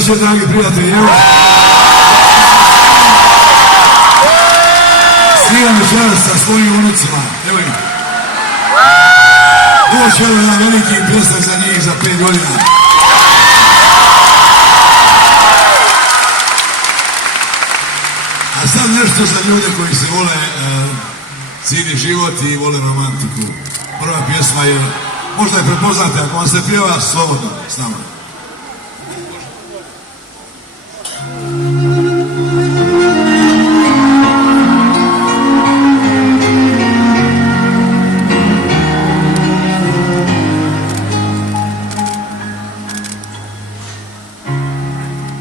večer, dragi prijatelji. Evo. Sviram večeras sa svojim unucima. Evo im. Ovo će jedan veliki pljesak za njih za 5 godina. A sad nešto za ljude koji se vole cijeli život i vole romantiku. Prva pjesma je, možda je prepoznate, ako vam se pjeva, slobodno s nama.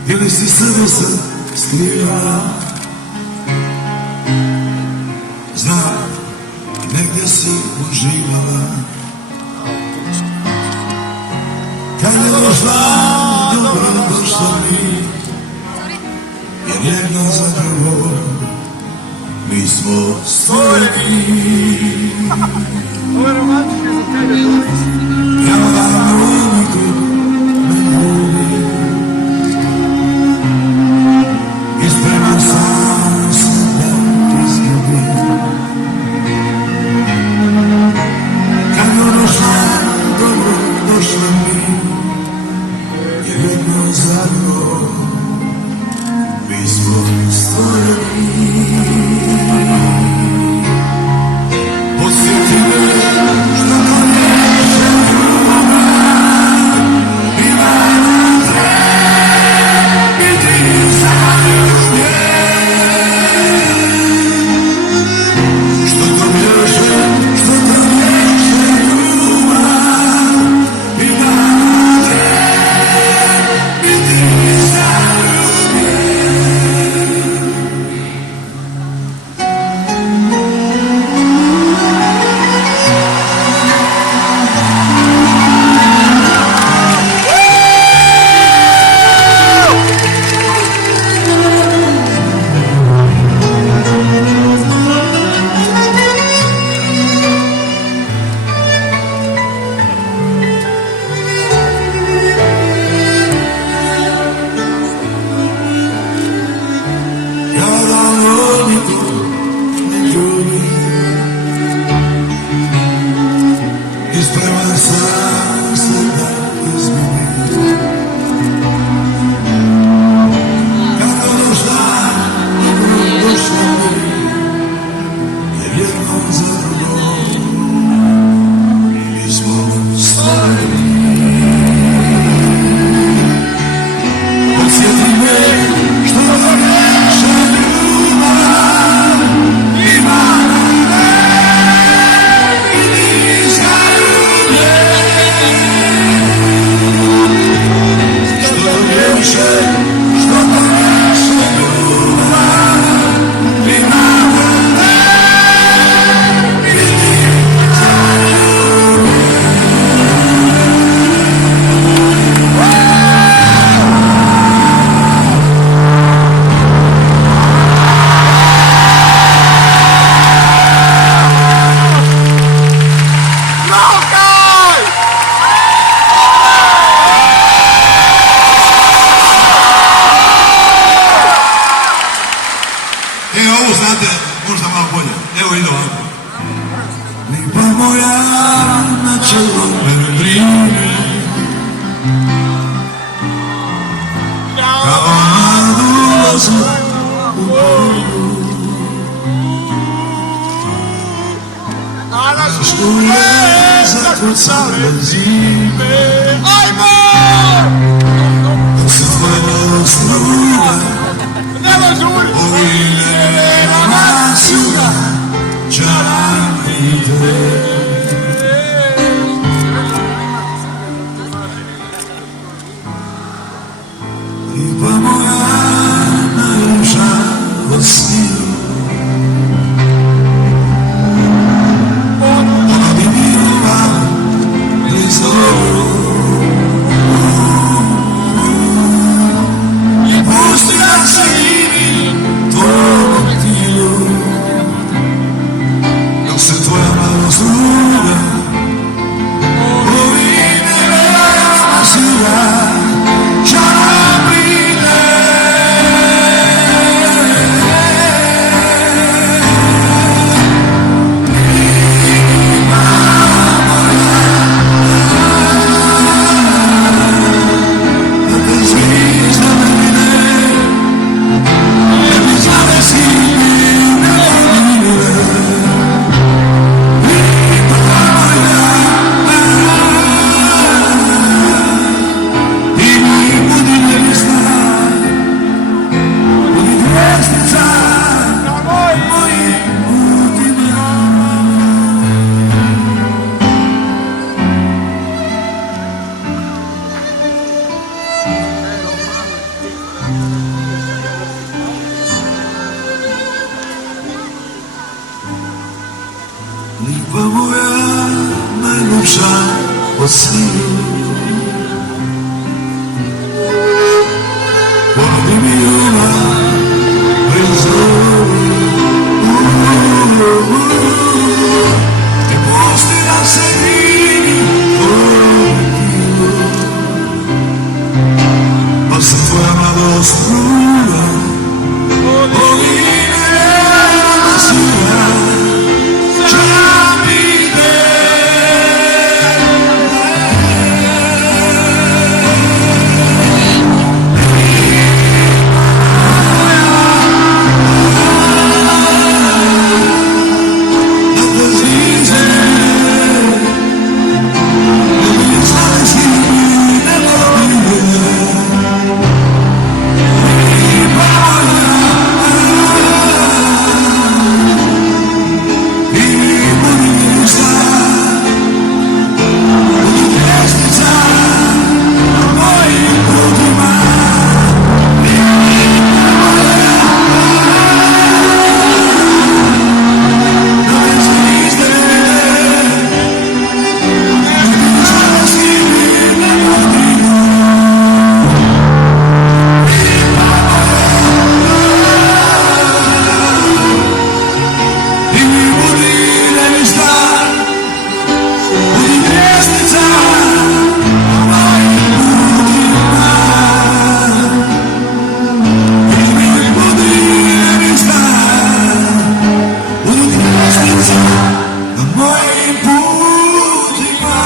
Ili si sebe se skrivala, znam, negdje si uživala. Kad je došla, dobro došla mi, jer jedno za drugo mi smo stvoreni. Ja vam niko ne ljubi, ispreman sam se da izgubim. Kad je došla, dobro došla mi, jer jedno za drugo mi smo stvoreni. Podsjeti me što to neće ljubav, ima nam trebiti zaljubljeni. Što to neće, što to neće ljubav, ima nam trebiti zaljubljeni. Ispreman sam se da izgubim. Kako došla, dobro došla mi, jer jedno za drugo mi smo stvoreni. Podsjeti me što to neće ljubav, ima nam trebiti zaljubljeni. Što to neće, što to neće ljubav, ima nam trebiti zaljubljeni. Ovo znate možda malo bolje. Evo ide ovako. Lipa moja na čelome brine, kao nad ulazom u boju. Štule zakucale zime, da se tvoja struga ovine nasuga čarite. Lipa moja najljepša gostinu, ona bi bila blizu. I pustila se i tvojom tilu, dok se tvoja mala struga ovine nasuga čarite. mojim putima,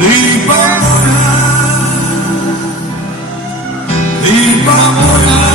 lipa moja, lipa moja.